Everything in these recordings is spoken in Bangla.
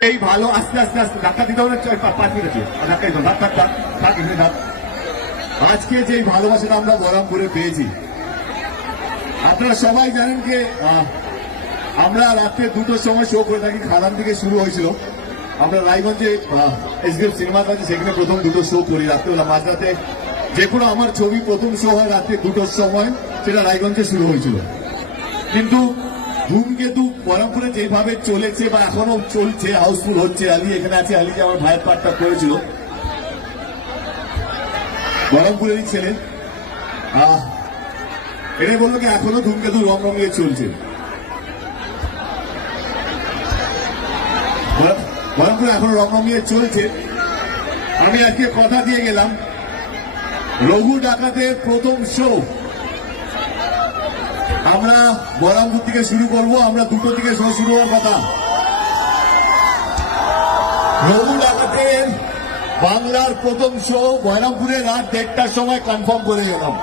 এই ভালো আস্তে আস্তে আস্তে ধাক্কা দিতে হবে 5 মিনিটে ধাক্কাই তো ধাক আজকে যে ভালোবাসাটা আমরা বহরমপুরে পেয়েছি, আপনারা সবাই জানেন যে আমরা রাত্রে 2টোর সময় শো করে থাকি। খাদান থেকে শুরু হয়েছিল, আমরা রায়গঞ্জে এসবিএফ সিনেমা আছে, সেখানে প্রথম 2টো শো করি রাত্রেবেলা মাঝরাতে। যে কোনো আমার ছবি প্রথম শো হয় রাত্রে 2টোর সময়, সেটা রায়গঞ্জে শুরু হয়েছিল। কিন্তু ধূমকেতু বহরমপুরে যেভাবে চলেছে বা এখনো চলছে, হাউসফুল হচ্ছে। আলী এখানে আছে, আলী যে আমার ভাইয়ের পাঠটা করেছিল, বহরমপুরেরই ছেলে। এটাই বললো কি এখনো ধূমকেতু রমরমিয়ে চলছে। বহরমপুরে এখনো রমরমিয়ে চলছে। আমি আজকে কথা দিয়ে গেলাম, রঘু ডাকাতের প্রথম শো আমরা বহরমপুর থেকে শুরু করব। আমরা 2টো থেকে শো শুরু হওয়ার কথা। রঘু ডাকাতের বাংলার প্রথম শো বহরমপুরে রাত 1টার সময় কনফার্ম করে গেলাম।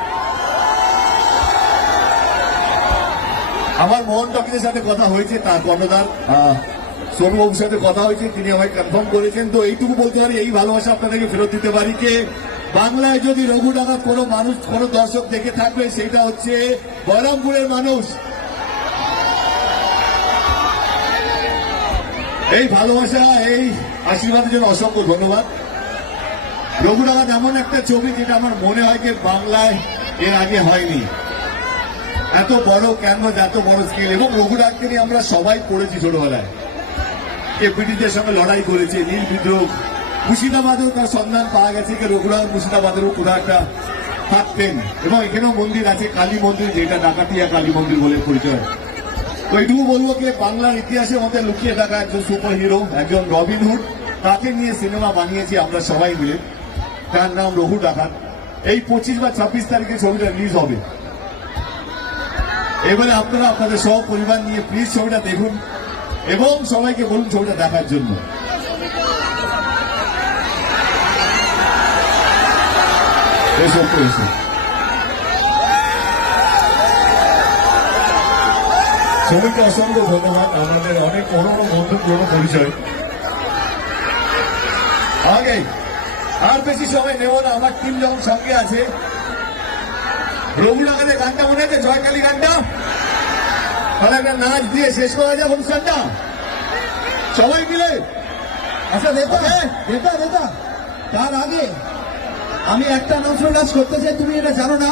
আমার মোহন টকিজের সাথে কথা হয়েছে, তার কর্ণধার সোনুবাবুর সাথে কথা হয়েছে, তিনি আমায় কনফার্ম করেছেন। তো এইটুকু বলতে পারি, এই ভালোবাসা আপনাদেরকে ফেরত দিতে পারি যে বাংলায় যদি রঘু ডাকাত কোনো মানুষ, কোনো দর্শক দেখে থাকবে, সেটা হচ্ছে বহরমপুরের মানুষ। এই ভালোবাসা, এই আশীর্বাদের জন্য অসংখ্য ধন্যবাদ। রঘু ডাকাত এমন একটা ছবি যেটা আমার মনে হয় যে বাংলায় এর আগে হয়নি। এত বড় ক্যানভাস, এত বড় স্কেল। এবং রঘু ডাকাতকে নিয়ে আমরা সবাই পড়েছি ছোটবেলায়, কে ব্রিটিশদের সঙ্গে লড়াই করেছে, নীল বিদ্রোহ। মুর্শিদাবাদেও তার সন্ধান পাওয়া গেছে যে রঘু ডাকাত মুর্শিদাবাদেরও কোথাও একটা থাকতেন। এবং এখানেও মন্দির আছে, কালী মন্দির, যেটা ডাকাতিয়া কালী মন্দির বলে পরিচয়। তো এইটুকু বলবো যে বাংলার ইতিহাসের মধ্যে লুকিয়ে থাকা একজন সুপার হিরো, একজন রবিনহুড, তাকে নিয়ে সিনেমা বানিয়েছি আমরা সবাই মিলে। তার নাম রঘু ডাকাত। এই 25 বা 26 তারিখে ছবিটা রিলিজ হবে। এবারে আপনারা আপনাদের সব পরিবার নিয়ে প্লিজ ছবিটা দেখুন এবং সবাইকে বলুন ছবিটা দেখার জন্য। ছবিকে অসংখ্য ধন্যবাদ। আমাদের অনেক পুরনো বন্ধু, পুরনো পরিচয়। আগে আর বেশি সময় নেব না, আমার টিম যখন সঙ্গে আছে। রঘু ডাকাতের গানটা মনে আছে, জয়কালী গানটা? তাহলে একটা নাচ দিয়ে শেষ করা যায় অনুষ্ঠানটা সবাই মিলে। আচ্ছা নেতা, তার আগে আমি একটা অ্যানাউন্সমেন্ট করতে চাই, তুমি এটা জানো না?